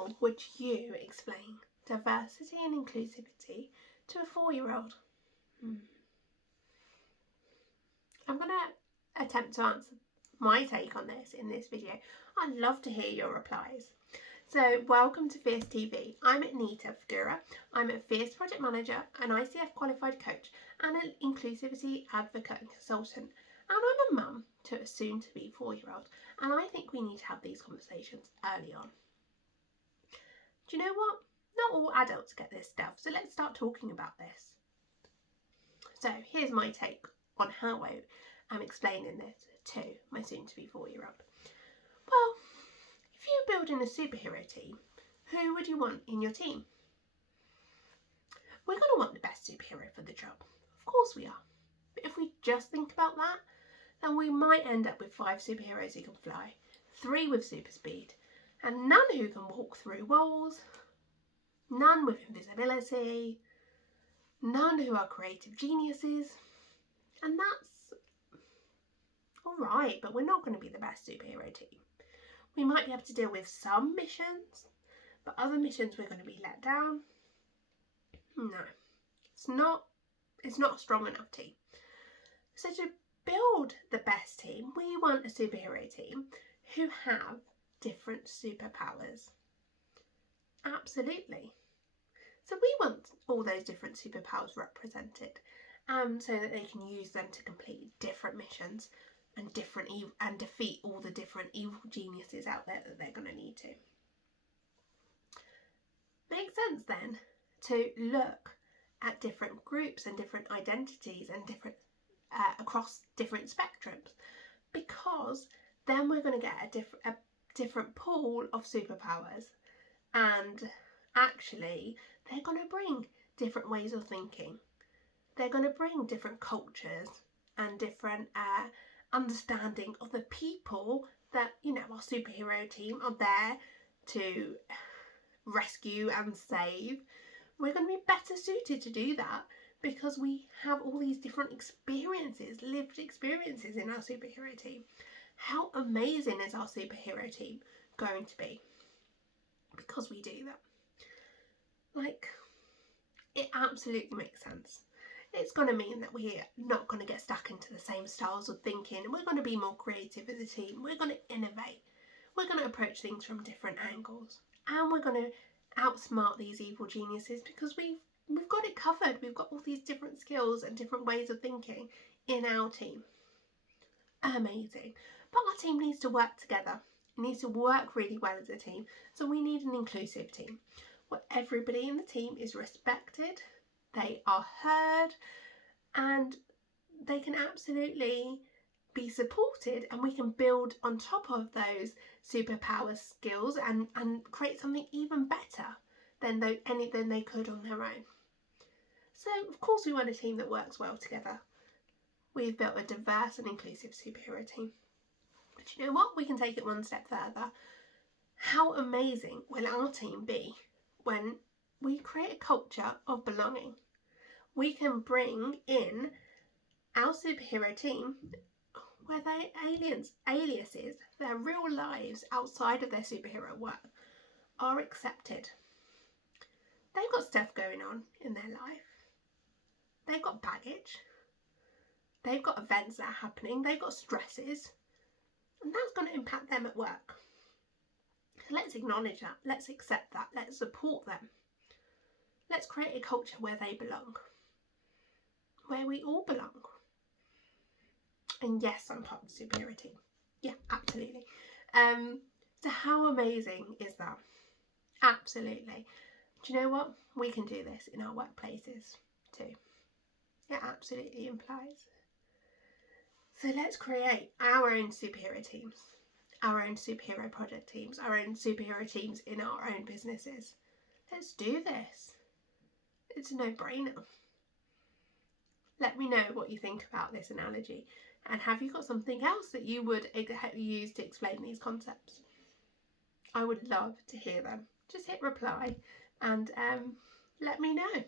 how would you explain diversity and inclusivity to a 4-year-old? I'm going to attempt to answer my take on this in this video. I'd love to hear your replies. So welcome to Fierce TV. I'm Nita Figura. I'm a Fierce Project Manager, an ICF qualified coach and an inclusivity advocate and consultant. And I'm a mum to a soon-to-be 4-year-old, and I think we need to have these conversations early on. Do you know what? Not all adults get this stuff, so let's start talking about this. So here's my take on how I'm explaining this to my soon-to-be 4-year-old. Well, if you're building a superhero team, who would you want in your team? We're going to want the best superhero for the job. Of course we are. But if we just think about that, then we might end up with 5 superheroes who can fly, 3 with super speed, and none who can walk through walls, none with invisibility, none who are creative geniuses. And that's alright, but we're not going to be the best superhero team. We might be able to deal with some missions, but other missions we're going to be let down. No, it's not a strong enough team. So to build the best team, we want a superhero team who have different superpowers. Absolutely. So we want all those different superpowers represented, so that they can use them to complete different missions and defeat all the different evil geniuses out there that they're going to need to. Makes sense then to look at different groups and different identities and different across different spectrums, because then we're going to get a different pool of superpowers, and actually they're going to bring different ways of thinking. They're going to bring different cultures and different understanding of the people that, our superhero team are there to rescue and save. We're going to be better suited to do that because we have all these different experiences, lived experiences in our superhero team. How amazing is our superhero team going to be because we do that? It absolutely makes sense. It's going to mean that we're not going to get stuck into the same styles of thinking. We're going to be more creative as a team. We're going to innovate. We're going to approach things from different angles. And we're going to outsmart these evil geniuses because we've got it covered. We've got all these different skills and different ways of thinking in our team. Amazing. But our team needs to work together. It needs to work really well as a team. So we need an inclusive team where everybody in the team is respected, they are heard, and they can absolutely be supported, and we can build on top of those superpower skills and create something even better than they could on their own. So of course we want a team that works well together. We've built a diverse and inclusive superhero team. But you know what? We can take it one step further. How amazing will our team be when we create a culture of belonging? We can bring in our superhero team where their aliases, their real lives outside of their superhero work, are accepted. They've got stuff going on in their life. They've got baggage. They've got events that are happening. They've got stresses. And that's going to impact them at work. So let's acknowledge that. Let's accept that. Let's support them. Let's create a culture where they belong. Where we all belong. And yes, I'm part of the superhero team. Yeah, absolutely. So how amazing is that? Absolutely. Do you know what? We can do this in our workplaces too. It absolutely implies. So let's create our own superhero teams, our own superhero project teams, our own superhero teams in our own businesses. Let's do this. It's a no-brainer. Let me know what you think about this analogy, and have you got something else that you would use to explain these concepts? I would love to hear them. Just hit reply and let me know.